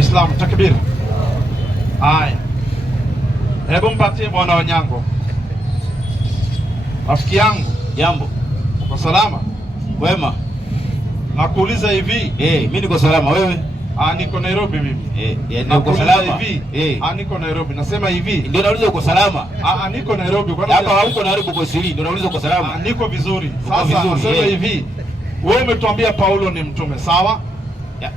Waislamu takbir. Haya, hebu mpatie bwana Wanyango. Rafiki yangu, jambo. uko salama? Wema. Nakuuliza hivi. Mimi niko salama, wewe? Niko Nairobi mimi. Niko salama hivi. Niko Nairobi. Nasema hivi. Ndio nauliza uko salama? Niko Nairobi. Kwa hapa hauko Nairobi uko Sili, ndio nauliza uko salama? Niko vizuri. Sasa nasema hivi. Wewe umetuambia Paulo ni mtume, sawa?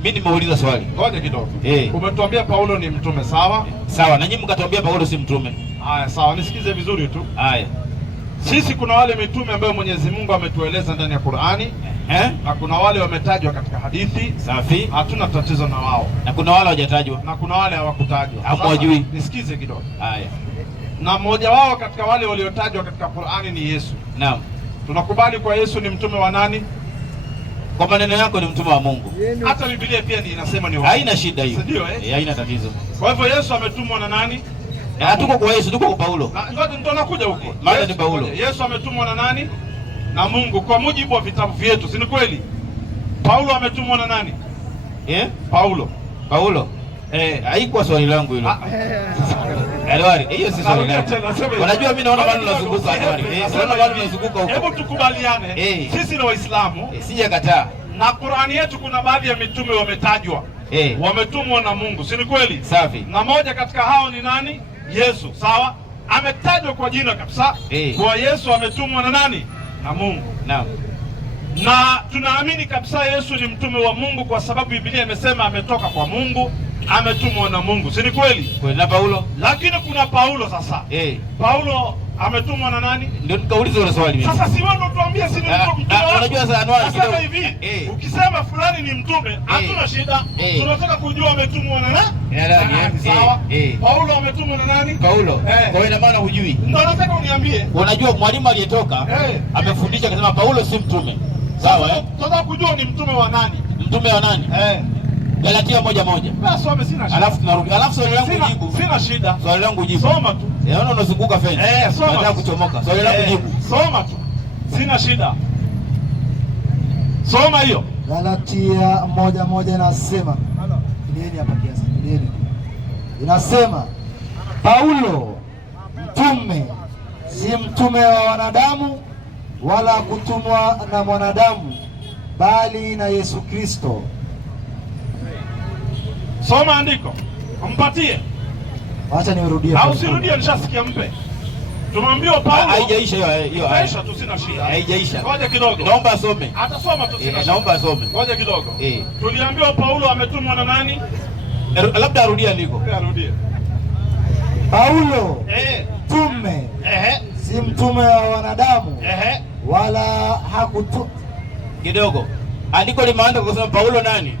Mimi nimeuliza swali. Ngoja kidogo. Umetuambia Paulo ni mtume, sawa? Sawa, na nyinyi mkatuambia Paulo si mtume. Haya, sawa, nisikize vizuri tu. Haya. Sisi kuna wale mitume ambao Mwenyezi Mungu ametueleza ndani ya Qur'ani, na kuna wale wametajwa katika hadithi. Safi. Hatuna tatizo na wao. Na kuna wale hawajatajwa. Na kuna wale hawakutajwa. Hamwajui. Nisikize kidogo. Haya. Na mmoja wao katika wale waliotajwa katika Qur'ani ni Yesu. Naam. Tunakubali kwa Yesu ni mtume wa nani? Kwa maneno yako ni mtume wa Mungu. Hata Biblia pia inasema ni wa. Haina shida hiyo. Ndio haina tatizo. Kwa hivyo Yesu ametumwa na nani? Hatuko kwa Yesu, tuko kwa Paulo. Ngoja ndio nakuja huko. Maana ni Paulo. Yesu ametumwa na nani? Na Mungu kwa mujibu wa vitabu vyetu, si ni kweli? Paulo ametumwa na nani? Paulo. Haikuwa swali langu hilo. Alwari, hiyo si swali langu. Unajua mimi naona bado nazunguka Alwari. Naona bado nazunguka huko. Hebu tukubaliane. Sisi ni Waislamu. Sijakataa. Na Qur'ani yetu kuna baadhi ya mitume wametajwa. Wametumwa na Mungu, si ni kweli? Safi. Na moja katika hao ni nani? Yesu, sawa? Ametajwa kwa jina kabisa. Kwa Yesu ametumwa na nani? Na Mungu. Naam. Na tunaamini kabisa Yesu ni mtume wa Mungu kwa sababu Biblia imesema ametoka kwa Mungu, ametumwa na Mungu. Si ni kweli? Kweli. Na Paulo? Lakini kuna Paulo sasa. Paulo ametumwa na nani? Ndio nikauliza ile swali mimi. Sasa si wewe ndio tuambie si ni mtume. Unajua sasa Anwar kidogo hivi. Ukisema fulani ni mtume, hatuna shida. Tunataka kujua ametumwa na nani? Sawa. Paulo ametumwa na nani? Paulo. Kwa hiyo ina maana hujui. Ndio nataka uniambie. Unajua mwalimu aliyetoka amefundisha akasema Paulo si mtume. Sawa Tunataka kujua ni mtume wa nani? Mtume wa nani? Galatia 1:1. Basi wame sina shida. Alafu tunarudi. Alafu swali langu jibu. Sina shida. Swali langu jibu. Soma tu. Yaani unazunguka fence. Soma. Nataka kuchomoka. Swali langu jibu. Soma tu. Sina shida. Soma hiyo. Galatia 1:1 inasema. Tulieni hapa kiasi. Tulieni. Inasema Paulo mtume si mtume wa wanadamu wala kutumwa na mwanadamu bali na Yesu Kristo. Soma andiko. Mpatie. Acha nirudie. Au sirudie, nishasikia mpe. Tumeambiwa Paulo. Haijaisha hiyo. Haijaisha tu, sina shida. Haijaisha. Ngoja kidogo. Naomba asome. Atasoma tu, sina shida. Naomba asome. Ngoja kidogo. Tuliambiwa Paulo ametumwa na nani? Labda arudie andiko. Arudie. Paulo mtume si mtume wa wanadamu wala hakutu kidogo. Andiko limeanza kwa kusema Paulo nani?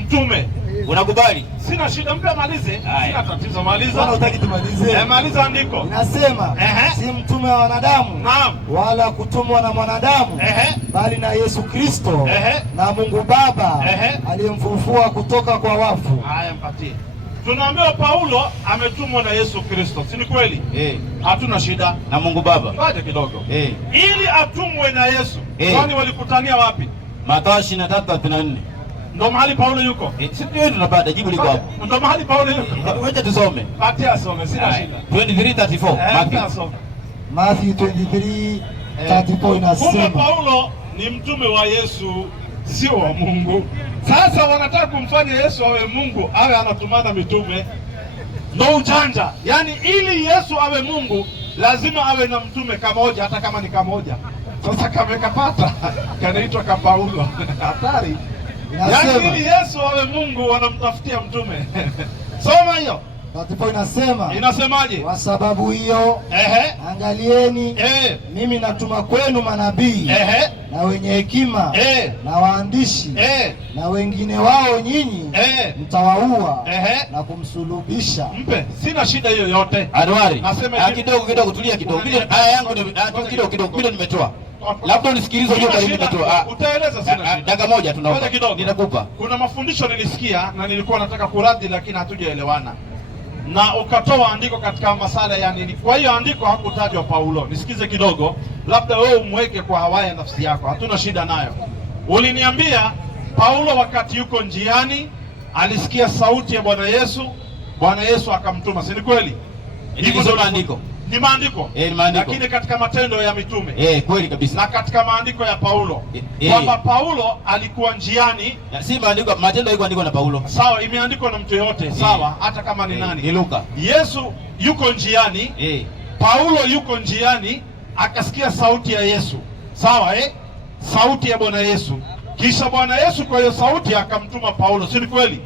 Mtume. Unakubali? Sina shida, mpe amalize. Sina tatizo, maliza. Mbona hutaki tumalize? Maliza andiko. Inasema si mtume wa wanadamu. Naam. Wala kutumwa na mwanadamu bali na Yesu Kristo na Mungu Baba aliyemfufua kutoka kwa wafu. Haya, mpatie. Tunaambiwa Paulo ametumwa na Yesu Kristo, si ni kweli? Hatuna shida. Na Mungu Baba. Ngoja kidogo. Ili atumwe na Yesu. Kwani walikutania wapi? Mathayo 23:34. Ndio mahali Paulo yuko. Sisi ndio tunapata jibu liko hapo. Ndio mahali Paulo yuko. Wacha tusome. Patia asome, sina shida. 23:34. Mathayo 23:34 inasema. Kumbe Paulo ni mtume wa Yesu, sio wa Mungu. Sasa wanataka kumfanya Yesu awe Mungu, awe anatumana mitume. Ndio ujanja. Yaani ili Yesu awe Mungu lazima awe na mtume kamoja, hata kama ni kamoja. Sasa kamekapata kanaitwa ka Paulo. Hatari. Yaani ili Yesu awe Mungu wanamtafutia mtume. Soma hiyo. Ndipo inasema. Inasemaje? Kwa sababu hiyo angalieni mimi natuma kwenu manabii na wenye hekima na waandishi na wengine wao nyinyi mtawaua na kumsulubisha. Mpe, sina shida hiyo yote. Anwari. Kidogo tulia kidogo. Aya yangu kidogo vile nimetoa. Labda unisikilize hiyo karibu nimetoa. Utaeleza sina shida. Dakika moja tunaomba. Ninakupa. Kuna mafundisho nilisikia na nilikuwa nataka kuradhi lakini hatujaelewana. Na ukatoa andiko katika masala ya nini. Kwa hiyo andiko hakutajwa Paulo. Nisikize kidogo, labda wewe umweke kwa hawaya nafsi yako, hatuna shida nayo. Uliniambia Paulo wakati yuko njiani alisikia sauti ya Bwana Yesu, Bwana Yesu akamtuma. Si ni kweli? Hivyo ndio maandiko. Ni maandiko. Ni maandiko. Lakini katika matendo ya mitume. Kweli kabisa. Na katika maandiko ya Paulo. Kwamba Paulo alikuwa njiani. Si maandiko, matendo haiko andiko na Paulo. Sawa, imeandikwa na mtu yote, sawa, hata kama ni nani. Ni Luka. Yesu yuko njiani. Paulo yuko njiani, akasikia sauti ya Yesu. Sawa, sauti ya Bwana Yesu. Kisha Bwana Yesu kwa hiyo sauti akamtuma Paulo. Si ni kweli?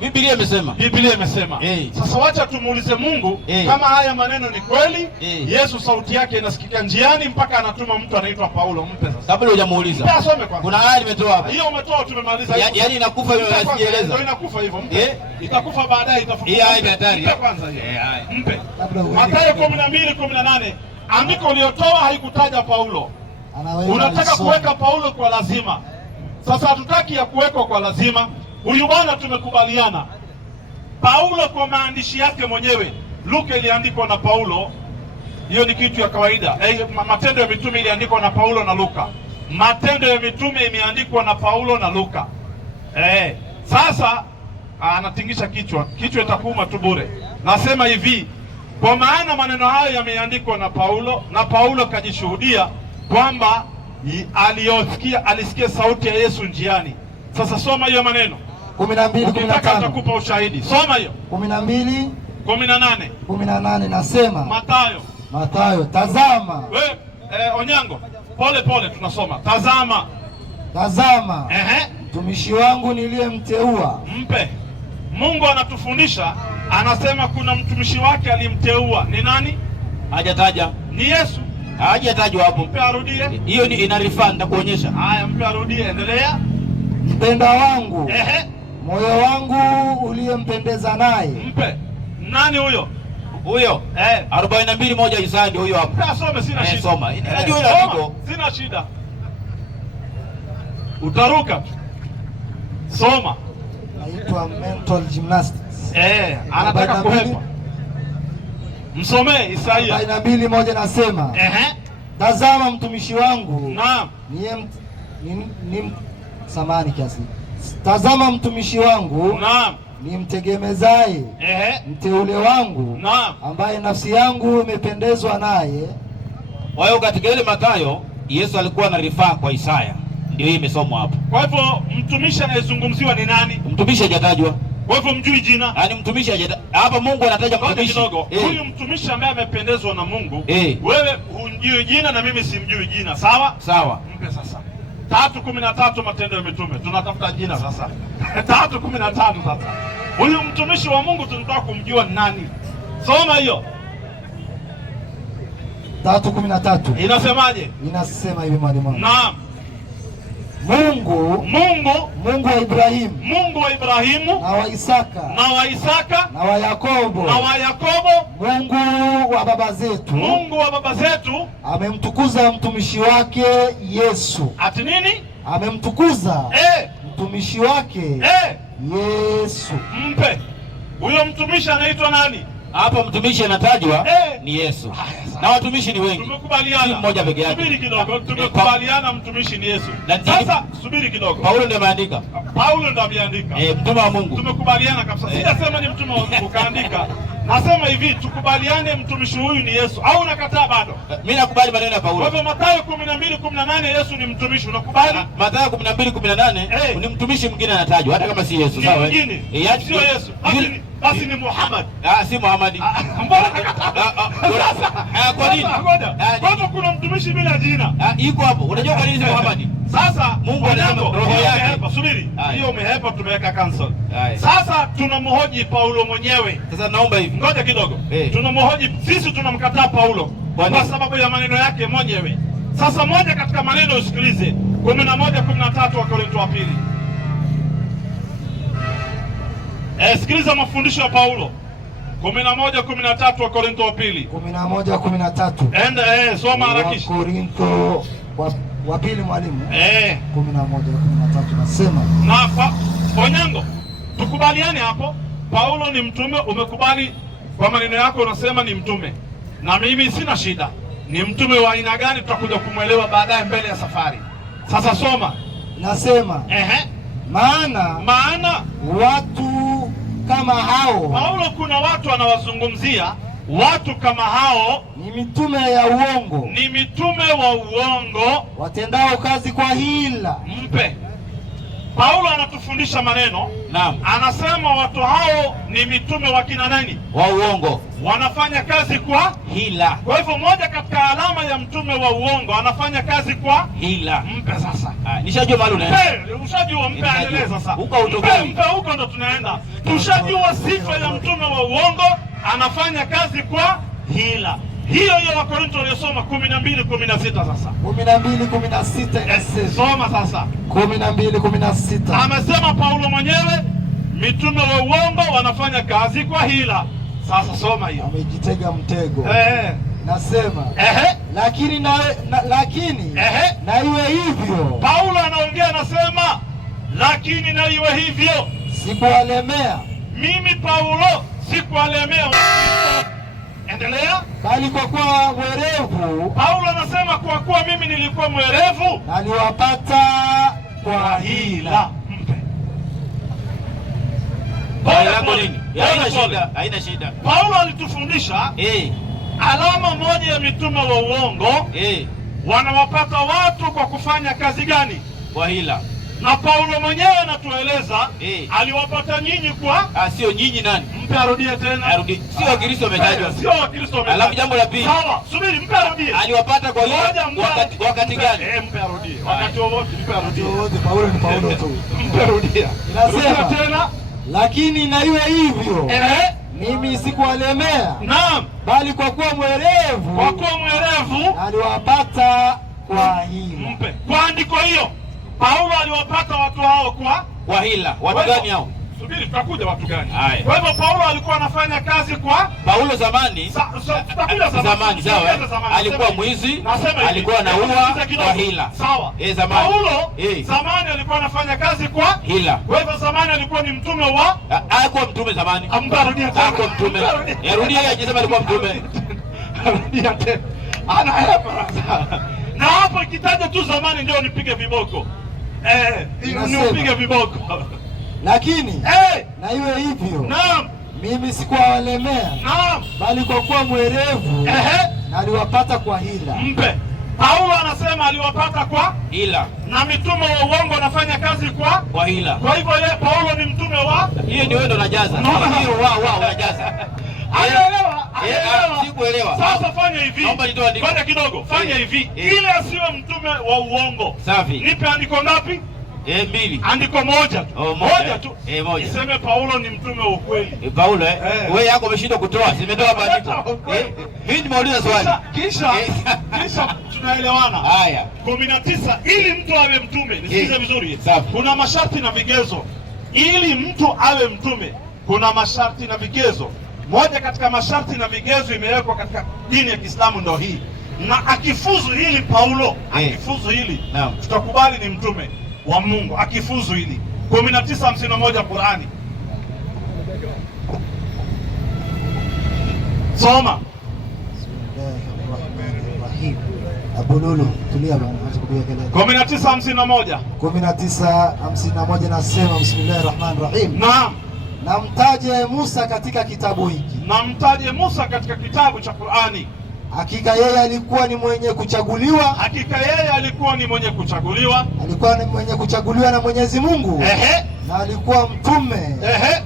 Biblia imesema. Biblia imesema. Sasa wacha tumuulize Mungu kama haya maneno ni kweli. Yesu sauti yake inasikika njiani mpaka anatuma mtu anaitwa Paulo. Mpe sasa. Kabla hujamuuliza. Mpe asome kwanza. Kuna aya nimetoa hapa. Hiyo umetoa, tumemaliza. Yaani inakufa hiyo, nasieleza. Ndio inakufa hivyo. Mpe. Itakufa baadaye, itafufuka. Hii aya ni hatari. Mpe kwanza hiyo. Mpe. Mathayo 12:18. Andiko uliotoa haikutaja Paulo. Unataka kuweka Paulo kwa lazima. Sasa hatutaki ya kuwekwa kwa lazima. Huyu bwana tumekubaliana. Paulo kwa maandishi yake mwenyewe. Luka iliandikwa na Paulo. Hiyo ni kitu ya kawaida. Matendo ya Mitume iliandikwa na Paulo na Luka. Matendo ya Mitume imeandikwa na Paulo na Luka. Sasa anatingisha kichwa. Kichwa itakuuma tu bure. Nasema hivi, kwa maana maneno hayo yameandikwa na Paulo, na Paulo kajishuhudia kwamba alisikia sauti ya Yesu njiani. Sasa soma hiyo maneno. 12:15. Nitakupa ushahidi. Soma hiyo. 12:18 nasema. Mathayo, tazama. Onyango, pole pole tunasoma. Tazama. Mtumishi wangu niliyemteua. Mpe. Mungu anatufundisha, anasema kuna mtumishi wake alimteua. Ni nani? Hajataja. Ni Yesu. Hajatajwa hapo. Mpe arudie. Hiyo ni inarifaa, nitakuonyesha. Haya, mpe arudie, endelea. Mpenda wangu. Moyo wangu uliyempendeza naye. Mpe. Nani huyo? Huyo 42:1 Isaya ndio huyo hapo. Asome, sina shida. Soma. Unajua ile andiko. Sina shida. Utaruka. Soma. Naitwa mental gymnastics. Anataka kuhepa. Msomee Isaya 42:1 nasema. Tazama mtumishi wangu. Naam. Samani kiasi. Tazama mtumishi wangu. Naam. Nimtegemezaye. Mteule wangu. Naam. Ambaye nafsi yangu imependezwa naye. Kwa hiyo katika ile Mathayo Yesu alikuwa anarifaa kwa Isaya. Ndio hii imesomwa hapo. Kwa hivyo mtumishi anayezungumziwa ni nani? Mtumishi hajatajwa. Kwa hivyo mjui jina. Yaani mtumishi hajatajwa. Hapa Mungu anataja mtumishi. Huyu mtumishi ambaye amependezwa na Mungu. Wewe hujui jina na mimi simjui jina. Sawa? Sawa. Mpe sasa. 3:13 Matendo ya Mitume. Tunatafuta jina sasa. 3:15 sasa. Huyu mtumishi wa Mungu tunataka kumjua nani. Soma hiyo. 3:13. Inasemaje? Inasema hivi mwalimu. Naam. Mungu wa Ibrahimu. Mungu wa Ibrahimu. Na wa Isaka. Na wa Yakobo. Mungu wa baba zetu. Amemtukuza mtumishi wake Yesu. Ati nini? Amemtukuza mtumishi wake Yesu. Mpe. Huyo mtumishi anaitwa nani? Hapa mtumishi anatajwa ni Yesu. Na watumishi ni wengi. Tumekubaliana. Si mmoja peke yake. Subiri kidogo. Tumekubaliana mtumishi ni Yesu. Sasa subiri kidogo. Paulo ndiye ameandika. Paulo ndiye ameandika. Mtume wa Mungu. Tumekubaliana kabisa. Sijasema ni mtume wa Mungu kaandika. Nasema hivi, tukubaliane mtumishi huyu ni Yesu. Au unakataa bado? Mimi nakubali maneno ya Paulo. Kwa hivyo Mathayo 12:18 Yesu ni mtumishi, unakubali? Mathayo 12:18 ni mtumishi mwingine anatajwa hata kama si Yesu, sawa? Sio Yesu. Basi ni Muhammad. Si Muhammad. Mbona nakataa? Kwa nini? Kwa hivyo kuna mtumishi bila jina. Iko hapo. Unajua kwa nini si Muhammad? Sasa Mungu anasema roho yake. Subiri. Hiyo umehepa, tumeweka cancel. Sasa tunamhoji Paulo mwenyewe. Sasa naomba hivi. Ngoja kidogo. Tunamhoji, sisi tunamkataa Paulo kwa sababu ya maneno yake mwenyewe. Sasa moja katika maneno usikilize. 11:13 wa Korintho wa pili. Sikiliza mafundisho ya Paulo. 11:13 wa Korintho wa pili. 11:13. Soma harakisha. Korintho wa pili mwalimu. 11:13 nasema. Na Onyango, tukubaliane hapo. Paulo ni mtume, umekubali kwa maneno yako, unasema ni mtume. Na mimi sina shida. Ni mtume wa aina gani tutakuja kumwelewa baadaye mbele ya safari. Sasa soma. Nasema. maana watu kama hao, Paulo kuna watu anawazungumzia watu kama hao ni mitume ya uongo, ni mitume wa uongo, watendao kazi kwa hila. Mpe Paulo anatufundisha maneno. Naam. Anasema watu hao ni mitume wa kina nani? Wa uongo, wanafanya kazi kwa hila. Kwa hivyo moja katika alama ya mtume wa uongo, anafanya kazi kwa hila. Mpe sasa. Nishajua mahali unaenda. Ushajua, mpe aendelee sasa. Mpe huko ndo tunaenda. Tushajua sifa ya mtume wa uongo, anafanya kazi kwa hila. Hiyo Wakorintho waliosoma 12:16 sasa. 12:16. Soma sasa. 12:16. Amesema Paulo mwenyewe mitume wa uongo wanafanya kazi kwa hila. Sasa soma hiyo. Amejitega mtego. Nasema lakini na iwe hivyo. Paulo anaongea, anasema lakini na iwe hivyo. Sikuwalemea. Mimi Paulo sikuwalemea Wakristo. Endelea. Bali kwa kuwa mwerevu. Paulo anasema kwa kuwa mimi nilikuwa mwerevu, naliwapata kwa hila. Mpe. Haina shida. Paulo alitufundisha alama moja ya mitume wa uongo, wanawapata watu kwa kufanya kazi gani? Kwa hila. Na Paulo mwenyewe anatueleza aliwapata nyinyi kwa sio nyinyi nani? Mpe arudie tena. Arudie. Sio Wakristo wametajwa. Sio Wakristo wametajwa. Alafu jambo la pili. Sawa, subiri, mpe arudie. Aliwapata kwa hila wakati gani? Mpe arudie. Wakati wowote, mpe arudie. Paulo ni Paulo tu. Mpe arudie. Inasema tena, lakini na iwe hivyo. Mimi sikuwalemea. Naam. Bali kwa kuwa mwerevu. Kwa kuwa mwerevu aliwapata kwa hila. Mpe. Kwa andiko hiyo Paulo aliwapata watu hao kwa hila. Watu gani hao? Subiri, tutakuja watu gani? Kwa hivyo Paulo alikuwa anafanya kazi kwa Paulo zamani. Zamani sawa. Alikuwa mwizi, alikuwa anaua kwa hila. Sawa. Zamani. Paulo zamani alikuwa anafanya kazi kwa hila. Kwa hivyo zamani alikuwa ni mtume wa hakuwa mtume zamani. Amrudia tena. Hakuwa mtume. Rudia yeye akisema alikuwa mtume. Rudia tena. Anahepa. Na hapo ikitaja tu zamani ndio nipige viboko. Niupige viboko. Lakini na iwe hivyo. Naam. Mimi sikuwalemea. Naam. Bali kwa kuwa mwerevu na aliwapata kwa hila. Mpe. Paulo anasema aliwapata kwa hila. Na mitume wa uongo wanafanya kazi kwa hila. Kwa hivyo yeye Paulo ni mtume wa hiyo, ndio wewe ndo unajaza. Hiyo unajaza. Anaelewa. Sikuelewa. Sasa fanya hivi. Naomba nitoe andiko. Fanya kidogo. Fanya hivi. Ili asiwe mtume wa uongo. Safi. Nipe andiko ngapi? 2. Andiko moja. Moja tu. Moja. Iseme Paulo ni mtume wa ukweli. Paulo wewe yako umeshindwa kutoa. Simetoa bandiko. Mimi nimeuliza swali. Kisha tunaelewana. Haya. 19 ili mtu awe mtume. Nisikize vizuri. Kuna masharti na vigezo. Ili mtu awe mtume, kuna masharti na vigezo. Moja katika masharti na vigezo imewekwa katika dini ya Kiislamu ndio hii. Na akifuzu hili Paulo, akifuzu hili, tutakubali ni mtume wa Mungu. Akifuzu hili. 19:51 Qur'ani. Soma. Abululu, tulia bwana, acha kupiga kelele. 19:51. 19:51 nasema Bismillahirrahmanirrahim. Naam. Namtaje Musa katika kitabu hiki. Namtaje Musa katika kitabu cha Qur'ani. Hakika yeye alikuwa ni mwenye kuchaguliwa. Hakika yeye alikuwa ni mwenye kuchaguliwa. Alikuwa ni mwenye kuchaguliwa na Mwenyezi Mungu. Na alikuwa mtume.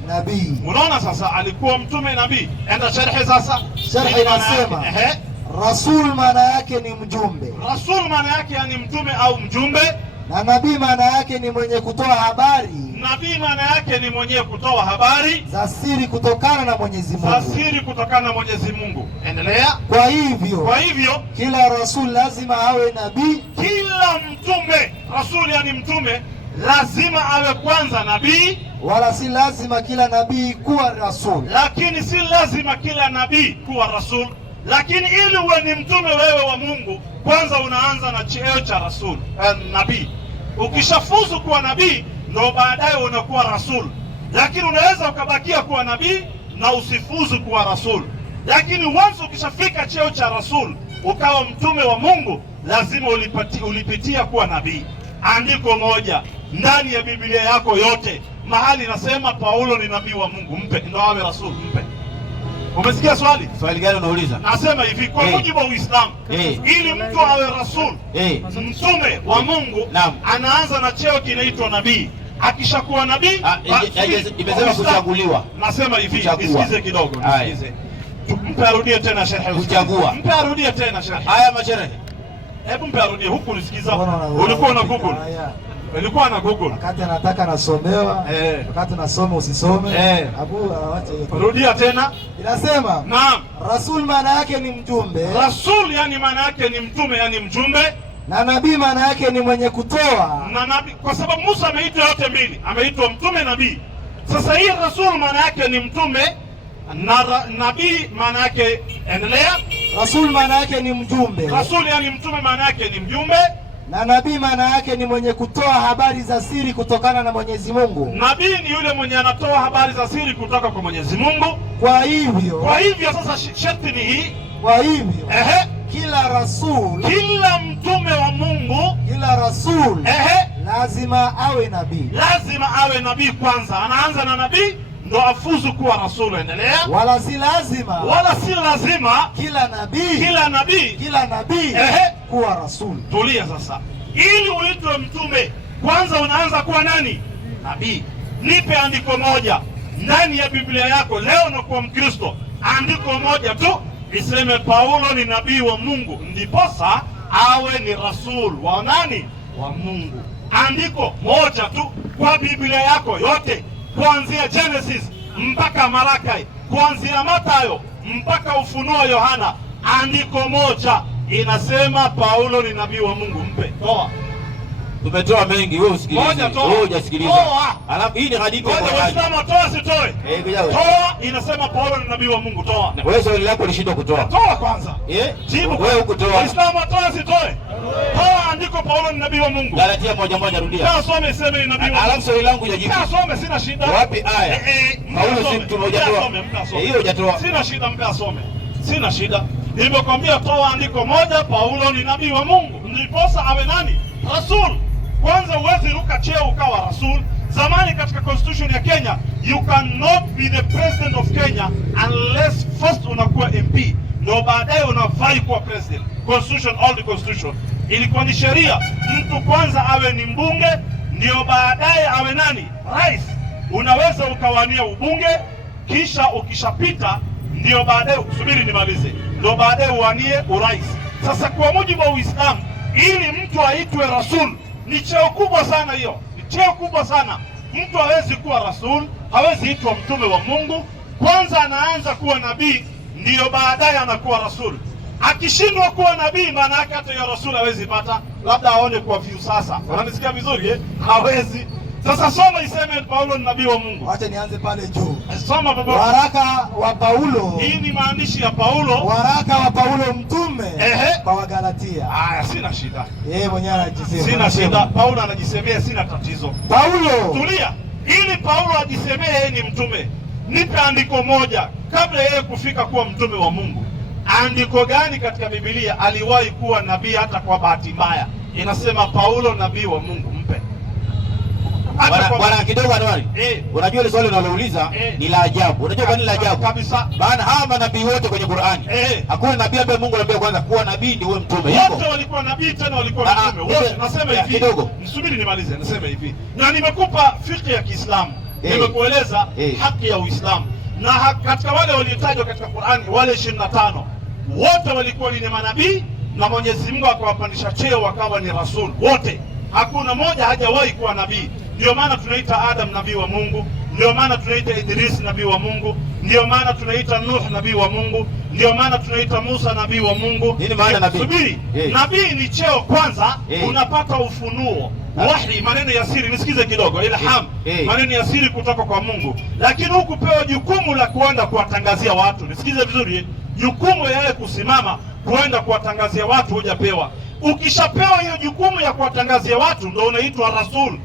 Nabii. Unaona sasa, alikuwa mtume nabii. Enda sharhi sasa. Sharhi inasema Rasul maana yake ni mjumbe. Rasul maana yake ni mtume au mjumbe. Na nabii maana yake ni mwenye kutoa habari. Nabii maana yake ni mwenye kutoa habari za siri kutokana na Mwenyezi Mungu. Za siri kutokana na Mwenyezi Mungu. Endelea. Kwa hivyo kila rasul lazima awe nabii. Kila mtume, rasul yani mtume, lazima awe kwanza nabii. Wala si lazima kila nabii kuwa rasul. Lakini si lazima kila nabii kuwa rasul. Lakini ili uwe ni mtume wewe wa Mungu, kwanza unaanza na cheo cha rasul, nabii. Ukishafuzu kuwa nabii, ndio baadaye unakuwa rasul. Lakini unaweza ukabakia kuwa nabii na usifuzu kuwa rasul. Lakini once ukishafika cheo cha rasul, ukawa mtume wa Mungu, lazima ulipitia kuwa nabii. Andiko moja, ndani ya Biblia yako yote mahali nasema Paulo ni nabii wa Mungu, mpe ndio awe rasul, mpe. Umesikia swali? Swali gani unauliza? Nasema hivi kwa mujibu wa Uislamu, ili mtu awe rasul, mtume wa Mungu, anaanza na cheo kinaitwa nabii. Akishakuwa nabii, imesema kuchaguliwa. Nasema hivi, nisikize kidogo, nisikize. Mpe arudie tena shehe. Kuchagua. Mpe arudie tena shehe. Haya mashehe. Hebu mpe arudie huku nisikiza. Ulikuwa na Google. Ulikuwa na Google. Wakati anataka nasomewa, wakati nasoma usisome. Acha hiyo. Rudia tena. Inasema, naam, rasul maana yake ni mjumbe. Rasul yani maana yake ni mtume, yani mjumbe. Na nabii maana yake ni mwenye kutoa. Na nabii, kwa sababu Musa ameitwa yote mbili, ameitwa mtume, nabii. Sasa hii rasul maana yake ni mtume, na nabii maana yake, endelea. Rasul maana yake ni mjumbe. Rasul yani mtume maana yake ni mjumbe. Na nabii maana yake ni mwenye kutoa habari za siri kutokana na Mwenyezi Mungu. Nabii ni yule mwenye anatoa habari za siri kutoka kwa Mwenyezi Mungu. Kwa hivyo sasa sharti ni hii. Kwa hivyo kila rasul, kila mtume wa Mungu, kila rasul lazima awe nabii. Lazima awe nabii kwanza. Anaanza na nabii ndo afuzu kuwa rasul. Endelea. Wala si lazima kila nabii kuwa rasul. Tulia sasa. Ili uitwe mtume kwanza unaanza kuwa nani? Nabii. Nipe andiko moja ndani ya Biblia yako leo na kuwa Mkristo, andiko moja tu iseme Paulo ni nabii wa Mungu, ndiposa awe ni rasul wa nani? Wa Mungu. Andiko moja tu kwa Biblia yako yote, kuanzia Genesis mpaka Malakai, kuanzia Mathayo mpaka Ufunuo Yohana, andiko moja inasema Paulo ni nabii wa Mungu, mpe. Toa. Tumetoa mengi, wewe usikilize. Wewe hujasikiliza. Alafu hii ni hadithi ya Qur'an. Waislamu toa sitoe. Toa inasema Paulo ni nabii wa Mungu, toa. Wewe swali lako lishindwa kutoa. Toa kwanza. Jibu wewe hukutoa. Waislamu toa sitoe. Toa andiko Paulo ni nabii wa Mungu. Galatia moja rudia. Kasome sema ni nabii wa Mungu. Alafu swali langu hujajibu. Kasome, sina shida. Wapi aya? Paulo si mtu mmoja toa. Hiyo hujatoa. Sina shida, mkasome. Sina shida. Nimekwambia toa andiko moja, Paulo ni nabii wa Mungu, ndiposa awe nani? Rasul. Kwanza uwezi ruka cheo ukawa rasul. Zamani katika constitution ya Kenya, you cannot be the president of Kenya unless first unakuwa MP, ndio baadaye unafai kuwa president. Constitution, all the constitution ilikuwa ni sheria, mtu kwanza awe ni mbunge, ndio baadaye awe nani? Rais. Unaweza ukawania ubunge, kisha ukishapita ndio baadaye, kusubiri nimalize, ndio baadaye uwanie urais. Sasa kwa mujibu wa Uislamu, ili mtu aitwe rasul ni cheo kubwa sana. Hiyo ni cheo kubwa sana. Mtu hawezi kuwa rasul, hawezi itwa mtume wa Mungu. Kwanza anaanza kuwa nabii, ndiyo baadaye anakuwa rasul. Akishindwa kuwa nabii, maana yake hata hiyo rasul hawezi pata, labda aone kwa view. Sasa unanisikia vizuri Hawezi. Sasa soma iseme Paulo ni nabii wa Mungu. Acha nianze pale juu. Soma baba. Waraka wa Paulo. Hii ni maandishi ya Paulo. Waraka wa Paulo mtume kwa Wagalatia. Haya, sina shida. Yeye mwenyewe anajisemea. Sina shida. Paulo anajisemea, sina tatizo. Paulo. Tulia. Ili Paulo ajisemee yeye ni mtume, nipe andiko moja kabla yeye kufika kuwa mtume wa Mungu. Andiko gani katika Biblia aliwahi kuwa nabii hata kwa bahati mbaya? Inasema Paulo nabii wa Mungu, mpe. Bwana kidogo Anwari. Unajua ile swali unalouliza ni la ajabu. Unajua kwa nini la ajabu? Kabisa. Maana hawa manabii wote kwenye Qur'ani, hakuna nabii ambaye Mungu anambia kwanza kuwa nabii ndio uwe mtume. Wote walikuwa nabii, tena walikuwa mtume. Wote. Nasema hivi. Kidogo. Msubiri nimalize. Nasema hivi. Na nimekupa fiqh ya Kiislamu. Nimekueleza haki ya Uislamu. Na katika wale waliotajwa katika Qur'ani, wale 25, wote walikuwa ni manabii na Mwenyezi Mungu akawapandisha cheo wakawa ni rasul. Wote. Hakuna mmoja hajawahi kuwa nabii. Ndio maana tunaita Adam nabii wa Mungu, ndio maana tunaita Idris nabii wa Mungu, ndio maana tunaita Nuh nabii wa Mungu, ndio maana tunaita Musa nabii wa Mungu. Nini maana nabii? Subiri. Nabii ni cheo kwanza, unapata ufunuo, wahi, maneno ya siri. Nisikize kidogo, ilham, maneno ya siri kutoka kwa Mungu. Lakini hukupewa jukumu la kuenda kuwatangazia watu. Nisikize vizuri, jukumu ya yeye kusimama kuenda kuwatangazia watu hujapewa. Ukishapewa hiyo jukumu ya kuwatangazia watu, ndio unaitwa rasul.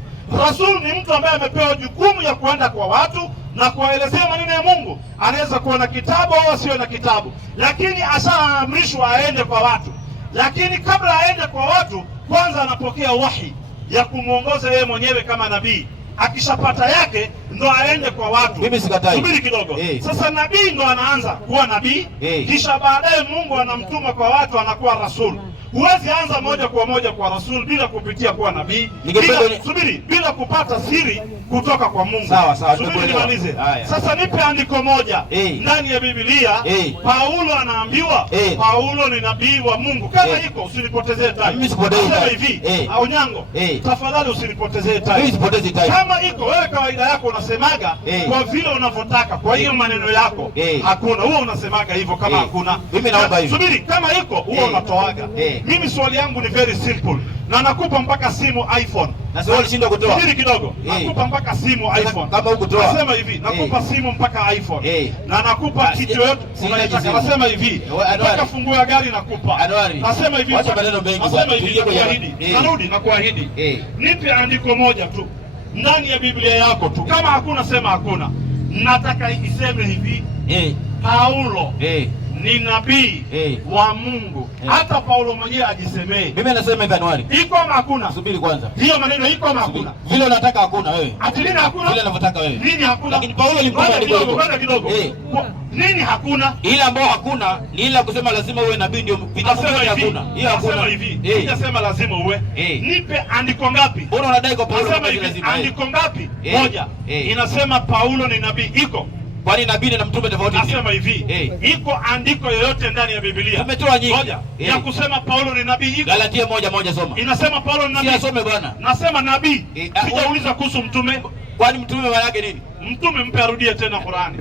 Rasul ni mtu ambaye amepewa jukumu ya kuenda kwa watu na kuwaelezea maneno ya Mungu. Anaweza kuwa na kitabu au asiwe na kitabu, lakini ashaamrishwa aende kwa watu. Lakini kabla aende kwa watu, kwanza anapokea wahi. ya kumuongoza yeye mwenyewe kama nabii. Akishapata yake ndo aende kwa watu. Mimi sikatai. Subiri kidogo. Sasa nabii ndo anaanza kuwa nabii, kisha baadaye Mungu anamtuma kwa watu, anakuwa rasul. Huwezi anza moja kwa moja kwa rasul bila kupitia kuwa nabii, bila kupata siri kutoka kwa Mungu. Sawa, subiri nimalize. Sasa nipe andiko moja ndani ya Biblia Paulo anaambiwa Paulo ni nabii wa Mungu. Kama iko usinipotezee time. Mimi sipotezi hivi. Onyango, tafadhali usinipotezee time. Mimi sipotezi time. Kama iko wewe kawaida yako unasemaga kwa vile unavyotaka. Kwa hiyo maneno yako hakuna. Wewe unasemaga hivyo kama hakuna. Mimi naomba hivi. Subiri, kama iko wewe unatoaga. Mimi swali yangu ni very simple. Na nakupa mpaka simu iPhone. Na sio ulishinda kutoa. Subiri kidogo. Nakupa mpaka simu iPhone. Kama hukutoa. Nasema hivi, nakupa simu mpaka iPhone. Na nakupa kitu yote unayotaka. Nasema hivi, mpaka funguo ya gari nakupa. Nasema hivi, acha maneno mengi. Nasema hivi, narudi na kuahidi. Nipe andiko moja tu ndani ya Biblia yako tu. Kama hakuna sema hakuna. Nataka iseme hivi. Paulo ni nabii wa Mungu. Hata Paulo mwenyewe ajisemee. Mimi nasema hivi Anuari. Iko ama hakuna? Subiri kwanza. Hiyo maneno iko ama hakuna? Vile unataka hakuna wewe. Ati nini hakuna? Vile unavyotaka wewe. Nini hakuna? Lakini Paulo ni mtume kidogo. Nini hakuna? Ile ambayo hakuna ni ile kusema lazima uwe nabii ndio vitabu hakuna. Hiyo hakuna. Nasema hivi. Sijasema lazima uwe. Nipe andiko ngapi? Mbona unadai kwa Paulo lazima? Andiko ngapi? Moja. Inasema Paulo ni nabii. Iko. Kwani nabii na mtume tofauti? Nasema hivi, iko andiko yoyote ndani ya Biblia? Tumetoa nyingi. Moja ya kusema Paulo ni nabii iko. Galatia 1:1 soma. Inasema Paulo ni nabii. Soma bwana. Nasema nabii. Sijauliza kuhusu mtume. Kwani mtume maana yake nini? Mtume mpe arudie tena Qur'ani.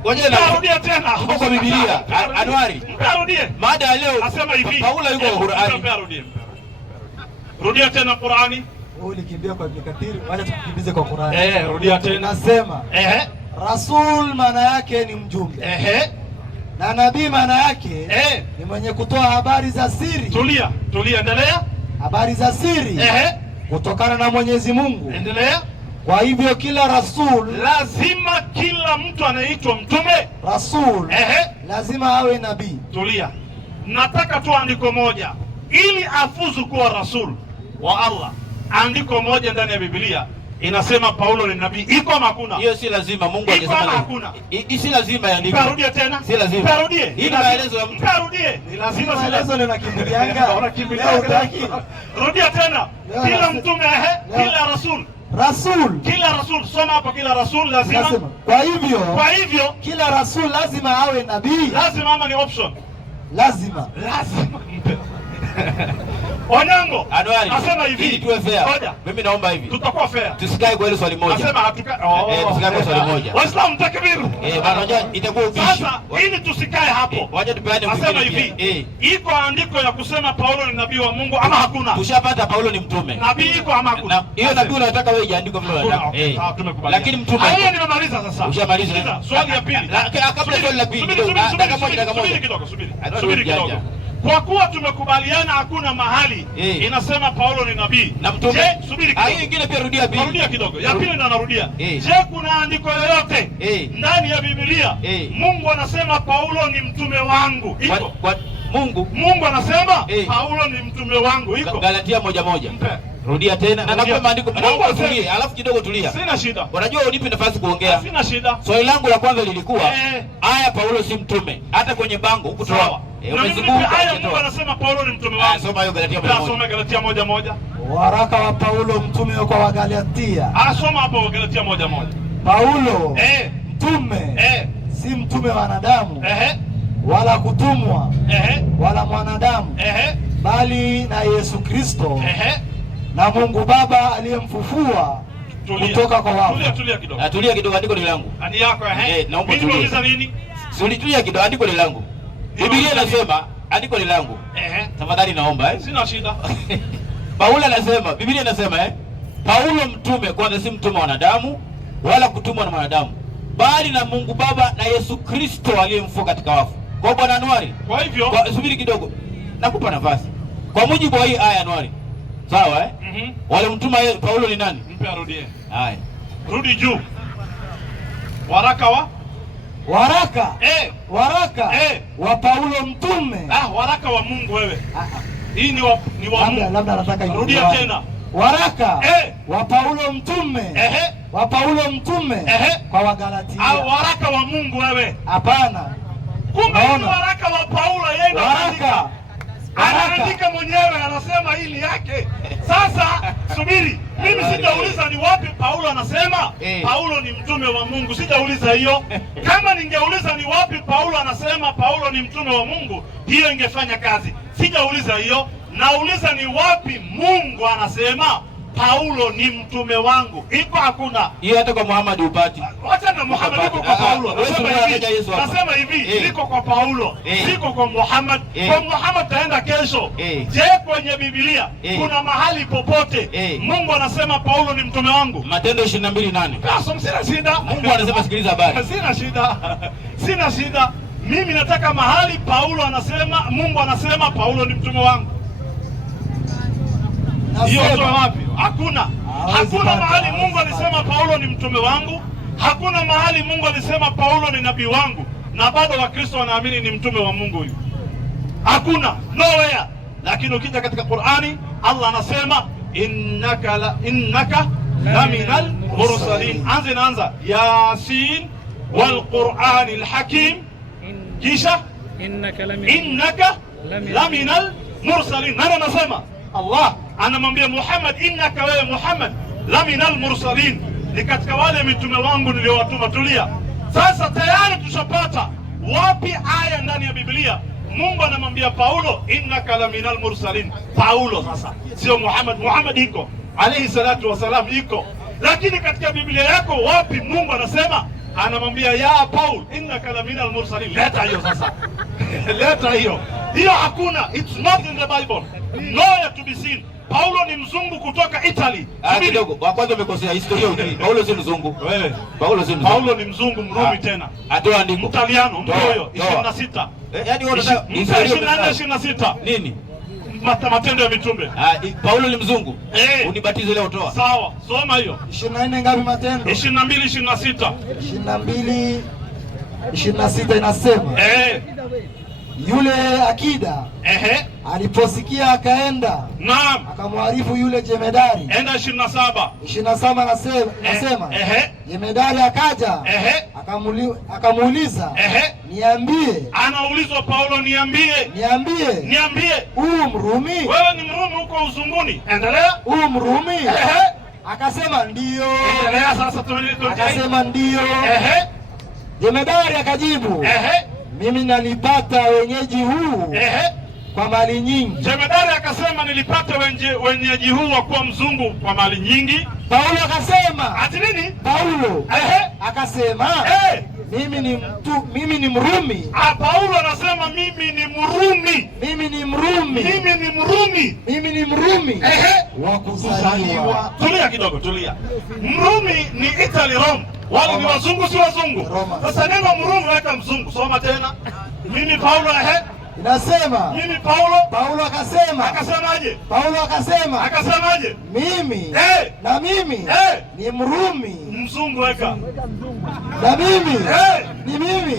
Ngoja na arudie tena kwa Biblia. Anuari. Mpe arudie. Mada ya leo nasema hivi. Paulo yuko kwa Qur'ani. Mpe arudie. Rudia tena Qur'ani. Wewe ulikimbia kwa Katiri, wacha tukimbize kwa Qur'ani. Rudia tena. Nasema Rasul maana yake ni mjumbe. Na nabii maana yake ni mwenye kutoa habari za siri. Tulia, endelea. Habari za siri kutokana na Mwenyezi Mungu. Endelea. Kwa hivyo kila rasul, lazima kila mtu anaitwa mtume. Rasul lazima awe nabii. Tulia. Nataka tu andiko moja ili afuzu kuwa rasul wa Allah. Andiko moja ndani ya Biblia inasema Paulo ni nabii. Iko ama hakuna? Hiyo si lazima. Mungu hajasema hakuna. Si lazima yaandike. Tarudie tena. Si lazima. Tarudie. Hii ni maelezo ya mtu. Tarudie. Ni lazima maelezo linakimbilianga. Unakimbilianga. Rudia tena. Kila mtume kila rasul. Kila rasul. Soma hapa, kila rasul lazima. Kwa hivyo kila rasul lazima awe nabii. Lazima ama ni option? Lazima. Onyango, nasema hivi ili tuwe fair. Mimi naomba hivi. Tutakuwa fair. Tusikae kwa ile swali moja. Nasema tusikae kwa swali moja. Waislamu takbir. Bwana itakuwa ubishi. Sasa ili tusikae hapo. Wacha tupeane mwingine. Nasema hivi. Iko andiko ya kusema Paulo ni nabii wa Mungu ama hakuna? Tushapata Paulo ni mtume. Nabii iko ama hakuna? Hiyo nabii unataka wewe iandike vile unataka. Lakini mtume. Hiyo nimemaliza sasa. Ushamaliza. Swali ya pili. Kabla swali la pili. Dakika moja. Subiri kidogo. Kwa kuwa tumekubaliana hakuna mahali inasema Paulo ni nabii na mtume. Je, subiri kidogo. Hiyo nyingine pia rudia pili. Rudia kidogo. Ya pili ndo narudia. Je, kuna andiko yoyote ndani ya Biblia Mungu anasema Paulo ni mtume wangu? Iko. Mungu anasema Paulo ni mtume wangu. Iko. Galatia 1:1. Rudia tena. Na nakupa maandiko. Naomba utulie, alafu kidogo tulia. Sina shida. Unajua unipe nafasi kuongea. Sina shida. Swali langu la kwanza lilikuwa aya Paulo si mtume. Hata kwenye bango huko toa. Umezunguka aya Mungu anasema Paulo ni mtume wangu. Soma hiyo Galatia 1:1. Soma Galatia 1:1. Waraka wa Paulo mtume kwa Wagalatia. Soma hapo Galatia 1:1. Paulo mtume si mtume wa wanadamu. Wala kutumwa wala mwanadamu. Bali na Yesu Kristo. Na Mungu Baba aliyemfufua kutoka kwa wafu. Tulia kidogo. Tulia kidogo, andiko ni langu. Ani yako naomba tulia. Mimi nini? Tulia kidogo, andiko ni langu. Biblia inasema andiko ni langu. Tafadhali naomba Sina shida. Paulo anasema, Biblia inasema Paulo mtume kwanza si mtume wa wanadamu wala kutumwa na mwanadamu, bali na Mungu Baba na Yesu Kristo aliyemfufua katika wafu. Kwa Bwana Anuari. Kwa hivyo, subiri kidogo. Nakupa nafasi. Kwa mujibu wa hii aya Anuari. Sawa wale mtuma Paulo ni nani? Mpe arudie. Haya. Rudi juu. Waraka wa Paulo mtume. Waraka wa Mungu wewe. Hii ni wa Mungu. Labda nataka rudia tena. Waraka wa Paulo mtume wa Paulo mtume kwa Wagalatia. Au waraka wa Mungu wewe? Hapana. Kumbe ni waraka wa Paulo, yeye anaandika mwenyewe, anasema hili yake. Sasa subiri, mimi sijauliza ni wapi Paulo anasema Paulo ni mtume wa Mungu, sijauliza hiyo. Kama ningeuliza ni wapi Paulo anasema Paulo ni mtume wa Mungu, hiyo ingefanya kazi. Sijauliza hiyo, nauliza ni wapi Mungu anasema Paulo ni mtume wangu. Iko hakuna hiyo, hata kwa Muhammad upati. Wacha na Muhammad, iko kwa Paulo. Nasema hivi, liko kwa Paulo, siko kwa Muhammad. Kwa Muhammad taenda kesho. Je, kwenye Biblia kuna mahali popote Mungu anasema Paulo ni mtume wangu? Matendo 22:8. Sasa sina shida. Mungu anasema, sikiliza habari. Sina shida. Sina shida. Mimi nataka mahali Paulo anasema, Mungu anasema Paulo ni mtume wangu. Hiyo wapi? Hakuna. Hakuna mahali Mungu alisema Paulo ni mtume wangu. Hakuna mahali Mungu alisema Paulo ni nabii wangu, na bado Wakristo wanaamini ni mtume wa Mungu huyu. Hakuna, nowhere. Lakini ukija katika Qur'ani, Allah anasema innaka laminal mursalin. Anza Yasin wal Qur'anil hakim, kisha innaka laminal mursalin. Nani anasema? Allah anamwambia Muhammad, innaka wewe Muhammad laminal mursalin, ni katika wale mitume wangu niliowatuma. Tulia sasa, tayari tushapata wapi aya ndani ya Biblia Mungu anamwambia Paulo innaka laminal mursalin. Paulo sasa, sio Muhammad. Muhammad iko alayhi salatu wasalam, iko, lakini katika Biblia yako wapi Mungu anasema, anamwambia ya Paul innaka laminal mursalin? Leta hiyo sasa. Leta hiyo. Hiyo hakuna. It's not in the Bible. Nowhere to be seen. Paulo ni mzungu kutoka Italy. Kidogo, kwanza umekosea historia hii. Paulo si mzungu. Wewe. Paulo si mzungu. Paulo ni mzungu Mrumi tena. Atoa andiko. Italiano ndio 26. Yaani wewe unataka 26. Nini? Matendo ya Mitume. Paulo ni mzungu. Unibatize leo, toa. Sawa, soma hiyo. 24 ngapi Matendo? 22 26. 22 26 inasema yule akida aliposikia akaenda, naam, akamwarifu yule jemedari. Enda 27. 27 nasema jemedari akaja akamuuliza niambie. Anaulizwa Paulo, niambie. Huu Mrumi? Wewe ni Mrumi huko uzunguni. Endelea. Huu Mrumi? Akasema ndio. Endelea sasa, akasema ndio. Jemedari akajibu mimi nalipata wenyeji huu kwa mali nyingi. Jemedari akasema nilipata wenyeji huu wa kuwa mzungu kwa mali nyingi. Paulo akasema ati nini? Paulo akasema mimi ni Mrumi. Paulo anasema mimi ni Mrumi. Wa kuzaliwa. Tulia kidogo, tulia. Mrumi ni Italy, Rome. Wale ni wazungu, si wazungu. Sasa neno Mrumi weka mzungu. Soma tena. Mimi Paulo inasema mimi Paulo. Paulo akasema. Akasemaje? Paulo akasemaje? Mimi na mimi ni Mrumi. Mzungu weka. Na mimi ni mimi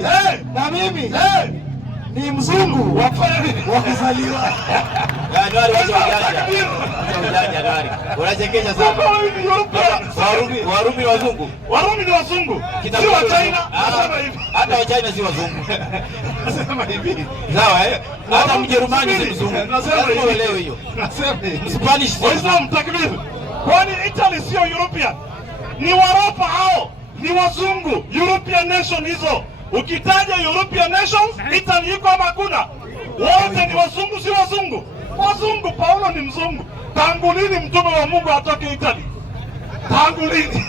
na mimi ni mzungu wa kuzaliwa. Unachekesha sana. Warumi ni wazungu. Warumi ni wazungu. Si wa China. Nasema hivi. Hata wa China si wazungu. Nasema hivi. Sawa hata Mjerumani si mzungu. Nasema uelewe hiyo. Nasema hivi. Spanish. Waislamu takbir. Kwani Italy sio European? Ni Waropa hao. Ni wazungu. European nation hizo. Ukitaja European nations, Italy iko ama hakuna? Wote ni wazungu, si wazungu? Wazungu. Paulo ni mzungu. Tangu lini mtume wa Mungu atoke Italy? Tangu lini?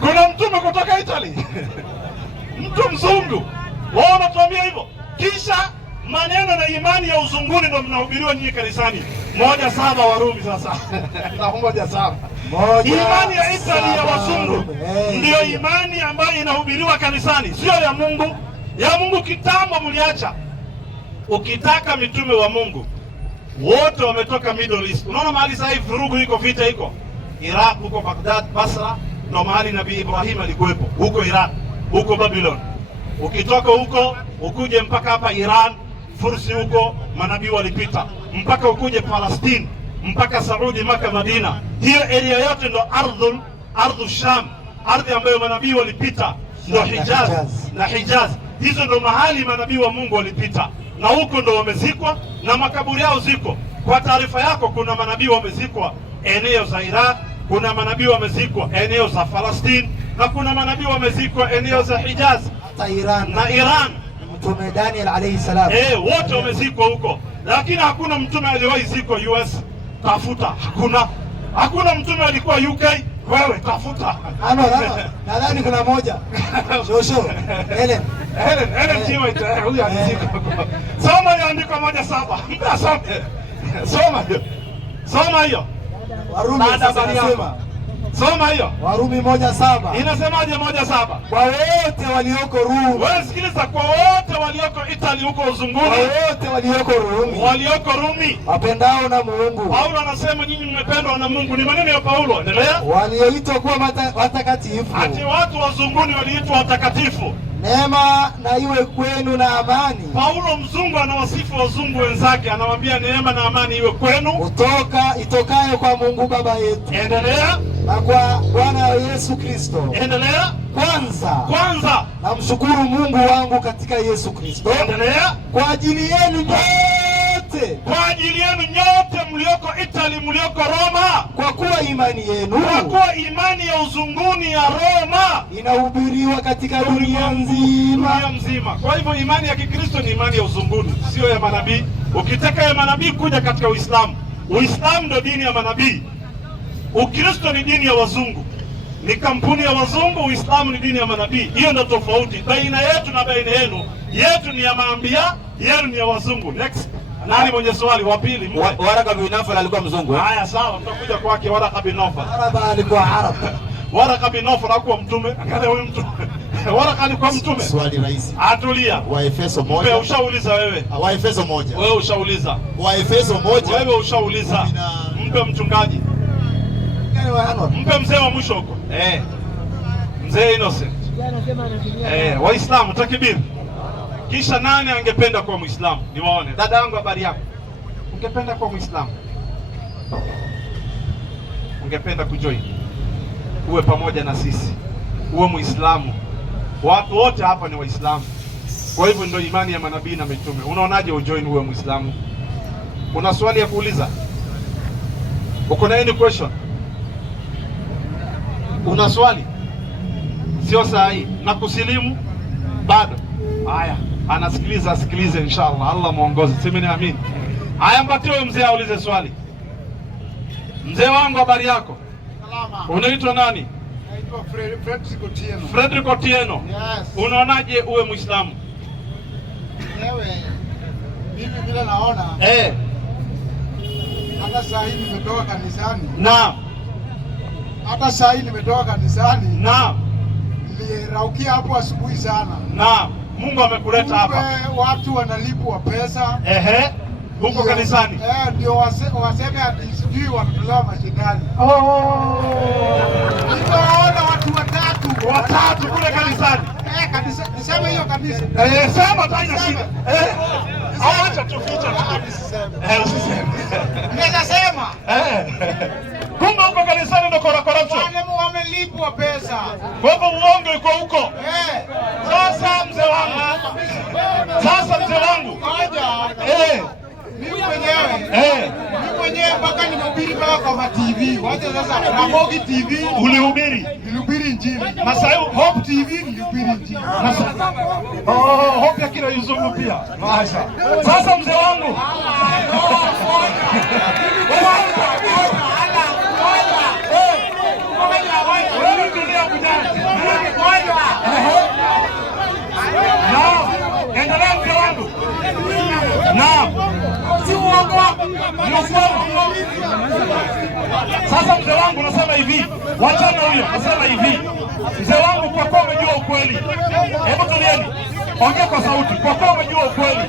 Kuna mtume kutoka Italy? Mtu mzungu. Wao wanatuambia hivyo. Kisha maneno na imani ya uzunguni ndio mnahubiriwa nyinyi kanisani. 1:7 Warumi sasa. Na 1:7. Imani ya Italy ya wazungu ndio imani ambayo inahubiriwa kanisani, sio ya Mungu. Ya Mungu kitambo mliacha. Ukitaka mitume wa Mungu wote wametoka Middle East. Unaona mahali sasa hivi vurugu iko, vita iko Iraq, huko Baghdad, Basra ndio mahali Nabii Ibrahim alikuwepo, huko Iraq, huko Babylon. Ukitoka huko ukuje mpaka hapa Iran, Fursi, huko manabii walipita, mpaka ukuje Palestine, mpaka Saudi, Maka, Madina. Hiyo area yote ndo ardhu Sham, ardhi ambayo manabii walipita, ndo Hijaz na Hijaz. Hizo ndo mahali manabii wa Mungu walipita, na huko ndo wamezikwa na makaburi yao ziko. Kwa taarifa yako, kuna manabii wamezikwa eneo za Iraq, kuna manabii wamezikwa eneo za Palestine, na kuna manabii wamezikwa eneo za Hijaz hata Iran na Iran. Mtume Daniel alayhi salam, wote wamezikwa huko, lakini hakuna mtume aliwahi zikwa US. Tafuta, hakuna mtume alikuwa UK. Wewe tafuta. Nadhani kuna moja. Shosho. Helen Tiwaita huyu alizikwa. Soma hiyo andiko 1:7. Soma hiyo. Warumi inasema. Soma hiyo. Warumi 1:7. Inasemaje 1:7? Kwa wote walioko Rumi. Wewe sikiliza, kwa wote walioko Italy huko uzunguni. Kwa wote walioko Rumi. Wapendao na Mungu. Paulo anasema nyinyi mmependwa na Mungu. Ni maneno ya Paulo. Endelea. Walioitwa kuwa watakatifu. Ati watu wazunguni waliitwa watakatifu. Neema na iwe kwenu na amani. Paulo mzungu anawasifu wazungu wenzake, anawaambia neema na amani iwe kwenu itokayo kwa Mungu Baba yetu. Endelea. Na kwa Bwana Yesu Kristo. Endelea. Kwanza namshukuru Mungu wangu katika Yesu Kristo. Endelea. Kwa ajili yenu nyote mlioko Italy, mlioko Roma, kwa kuwa imani ya uzunguni ya Roma inahubiriwa katika dunia nzima. Kwa hivyo imani ya Kikristo ni imani ya uzunguni, sio ya manabii. Ukitaka ya manabii, kuja katika Uislamu. Uislamu ndio dini ya manabii. Ukristo ni dini ya wazungu, ni kampuni ya wazungu. Uislamu ni dini ya manabii. Hiyo ndio tofauti baina yetu na baina yenu. Yetu ni ya maambia, yenu ni ya wazungu. Next. Nani mwenye swali wa pili? Waraka bin Nawfal alikuwa mzungu. Haya, sawa, tutakuja kwake. Waraka bin Nawfal alikuwa Arab. Waraka bin Nawfal hakuwa mtume. Angalia huyu mtume. Waraka alikuwa mtume. Swali rahisi. Atulia. Waefeso 1. Wewe ushauliza wewe. Waefeso 1. Wewe ushauliza. Waefeso 1. Wewe ushauliza. Mpe mchungaji. Mpe mzee wa mwisho huko. Mzee Innocent. Waislamu takbir. Kisha nani angependa kuwa Muislamu? Niwaone. Dada yangu, habari yako? Ungependa kuwa Muislamu? Ungependa kujoin? Uwe pamoja na sisi. Uwe Muislamu. Watu wote hapa ni Waislamu. Kwa hivyo ndio imani ya manabii na mitume. Unaonaje ujoin uwe Muislamu? Una swali ya kuuliza? Uko na any question? Una swali? Sio sahihi. Na kusilimu? Bado. Haya, anasikiliza, asikilize inshallah. Allah muongoze. Semeni amin. Haya, mpatie mzee aulize swali. Mzee wangu, habari yako? Salama. Unaitwa nani? Naitwa Fredrick Otieno. Fredrick Otieno. Yes. Unaonaje uwe Muislamu? Mimi bila naona. Hata saa hii nimetoka kanisani. Naam. Hata saa hii nimetoka kanisani. Naam. Niliraukia hapo asubuhi sana. Naam. Mungu amekuleta hapa. Watu wanalipwa pesa. Huko kanisani. Ndio waseme ati sijui wanatolewa mashindani. Nikaona watu watatu kule kanisani. Kanisa, niseme hiyo kanisa. Sema tena shida. Acha tuficha. Usiseme. Naweza sema. Kumbe huko kanisani ndo corruption. Wale wamelipwa pesa. Kwa hivyo uongo uko huko. Sasa mzee wangu. Mimi mwenyewe mpaka nimehubiri mpaka kwa TV. Wacha sasa Ramogi TV. Ulihubiri? Nilihubiri Injili. Na sasa Hope TV nilihubiri Injili. Hope ya kila yuzungu pia. Masha. Sasa mzee wangu. Endelea mzee wangu. Naam. Si uongo. Sasa mzee wangu nasema hivi, wachana huyo, nasema hivi. Mzee wangu, kwa kuwa umejua ukweli. Hebu tulieni. Ongea kwa sauti. Kwa kuwa umejua ukweli.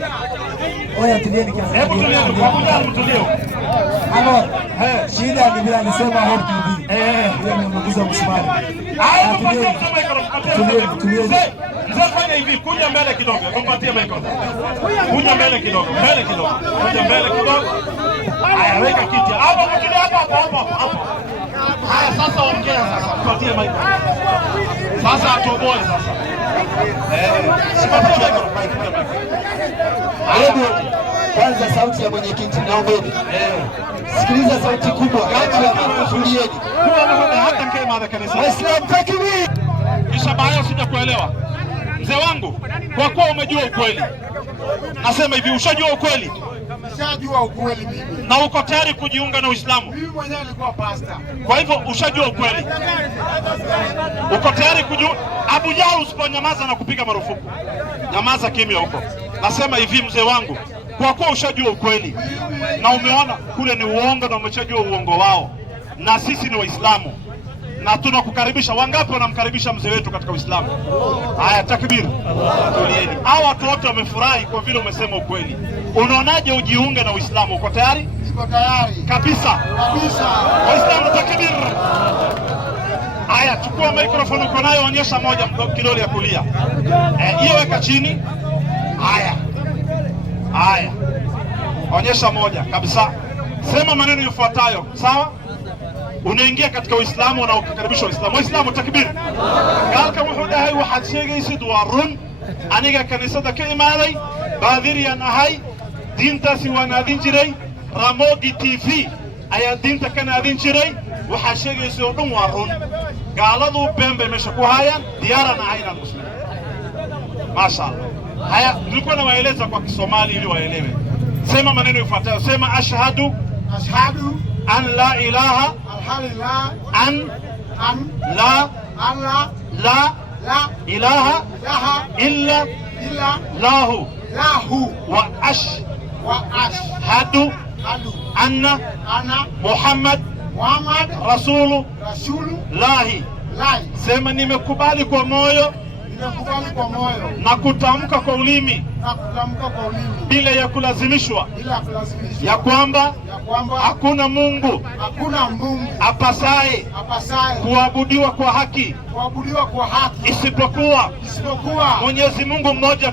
Oya, tulieni kiasi. Hebu tulieni kwa muda mtulio. Halo. Shida ni bila nisema Hope TV. Hiyo ni mguzo msimani. Tulieni. Mzee, fanya hivi, kuja mbele kidogo. Kumpatie microphone. Kuja mbele kidogo. Kuja mbele kidogo. Haya, weka kiti hapo, kile hapo. Haya, sasa ongea sasa. Tupatie mic. Sasa atoboe sasa. Sipatie mic. Hebu kwanza sauti ya mwenyekiti naombeni. Sikiliza sauti kubwa. Tulieni. Hata kama kanisa. Waislamu takbir. Kisha baadaye usije kuelewa. Mzee wangu, kwa kuwa umejua ukweli. Nasema hivi, ushajua ukweli? Nishajua ukweli mimi. Na uko tayari kujiunga na Uislamu? Mimi mwenyewe nilikuwa pastor. Kwa hivyo ushajua ukweli. Uko tayari kujiunga? Abu Jahal, usiponyamaza na kupiga marufuku. Nyamaza kimya huko. Nasema hivi mzee wangu, kwa kuwa ushajua ukweli na umeona kule ni uongo na umeshajua uongo wao, na sisi ni Waislamu na tunakukaribisha. Wangapi wanamkaribisha mzee wetu katika Uislamu? Haya, takbir. Tulieni. Hao watu wote wamefurahi kwa vile umesema ukweli. Unaonaje ujiunge na Uislamu? Uko tayari? Niko tayari. Kabisa. Waislamu takbir. Haya, chukua microphone uko nayo, onyesha moja kidole ya kulia. Hiyo weka chini. Haya. Onyesha moja kabisa. Sema maneno yafuatayo, sawa? Unaingia katika Uislamu na ukakaribisha Uislamu. Waislamu takbir. Galka wuxuu dhahay waxaad sheegaysid waa run. Aniga kaniisada ka imaaday baadiriyan ahay, diintaasi waan aadin jiray. Ramogi TV ayaa diinta ka naadin jiray. Waxaad sheegaysid oo dhan waa run. Gaaladu been bay meesha ku hayaan, diyaaran ahay inaan muslim. Mashaallah. Haya, nilikuwa nawaeleza kwa Kisomali ili waelewe. Sema maneno yafuatayo. Sema ashhadu an la ilaha la ilaha illa lahu wa ashhadu anna Muhammad Rasulullahi. Sema nimekubali kwa moyo na kutamka kwa ulimi bila ya kulazimishwa ya kwamba hakuna Mungu apasaye kuabudiwa kwa haki isipokuwa Mwenyezi Mungu mmoja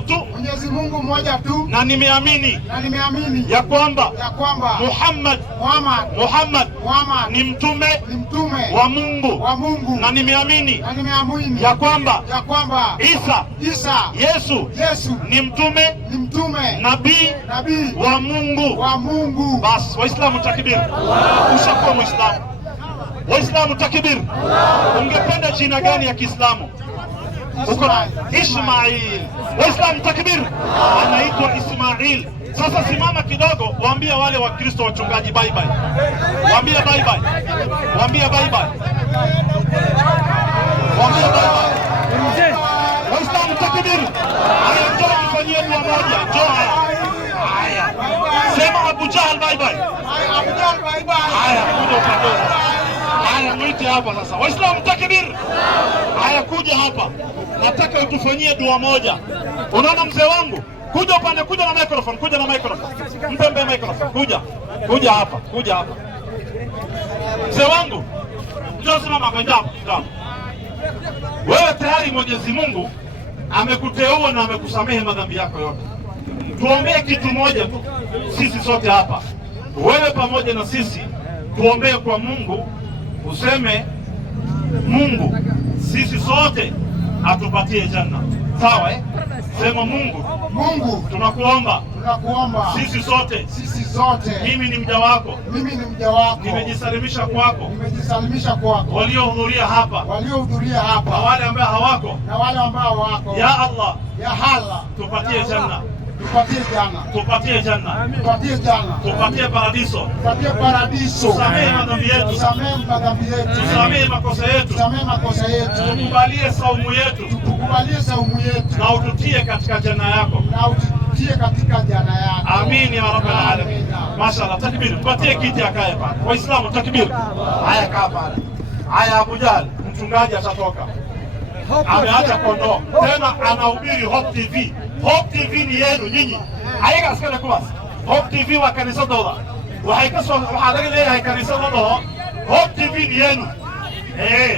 tu. Na nimeamini ya kwamba Muhammad ni mtume wa Mungu. Na nimeamini ya kwamba Isa Yesu ni mtume nabii wa Mungu. Bas, Waislamu takbir. Ushakuwa Muislamu. Waislamu takbir. Ungependa jina gani ya Kiislamu? Ismail. Waislamu takbir. Anaitwa Ismail. Sasa simama kidogo, waambie wale wa Kristo wachungaji bye bye. Waambie bye bye. Waambie bye bye. Waambie bye bye. Waislamu takbir. Haya, njoo nifanyie dua moja. Njoo haya. Sema Abu Jahal bye bye. Haya, kuja upande. Haya, mwite hapa sasa. Waislamu takbir. Haya, kuja hapa. Nataka utufanyie dua moja. Unaona mzee wangu? Kuja upande, kuja na microphone, kuja na microphone. Mpe microphone, kuja hapa. Mzee wangu, njoo simama hapa, njoo. Wewe tayari Mwenyezi Mungu amekuteua na amekusamehe madhambi yako yote. Tuombee kitu moja tu, sisi sote hapa. Wewe pamoja na sisi, tuombee kwa Mungu, useme Mungu, sisi sote atupatie janna. Sawa eh? Sema Mungu, tunakuomba sisi sote, mimi ni mja wako, nimejisalimisha kwako, waliohudhuria hapa na wale ambao hawako, ya Allah, tupatie janna, tupatie paradiso, tusamehe madhambi yetu, tusamehe makosa yetu, tukubalie saumu yetu, na ututie katika janna yako. Amin ya rabbal alamin. Mashaallah, takbir. Tupatie kiti akae pale. Waislamu takbir. Haya, kaa pale. Haya, Abu Jahal mchungaji atatoka, ameacha kondoo tena, anahubiri Hope TV. Hope TV ni yenu nyinyi. Ayaga askana kuwas. Hope TV wa kanisadooda. Waxaa laga leeyahay kanisadooda. Hope TV ni yenu.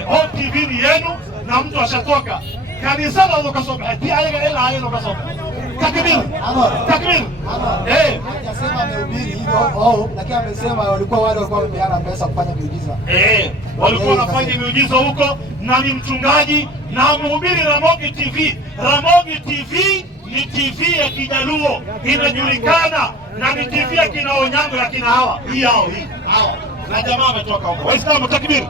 Hope TV ni yenu na mtu ashatoka. Kanisadooda ka soo baxay. Tii ayaga ilaa ayano ka soo baxay. Takbir. Takbir. Hajasema amehubiri hivyo lakini amesema walikuwa wamepeana pesa kufanya miujiza. Walikuwa wanafanya miujiza huko na ni mchungaji na mhubiri Ramogi TV. Ramogi TV ni TV ya Kijaluo, inajulikana na ni TV ya kina Onyango ya kina hawa. Hii hawa. Na jamaa ametoka huko. Waislamu takbir.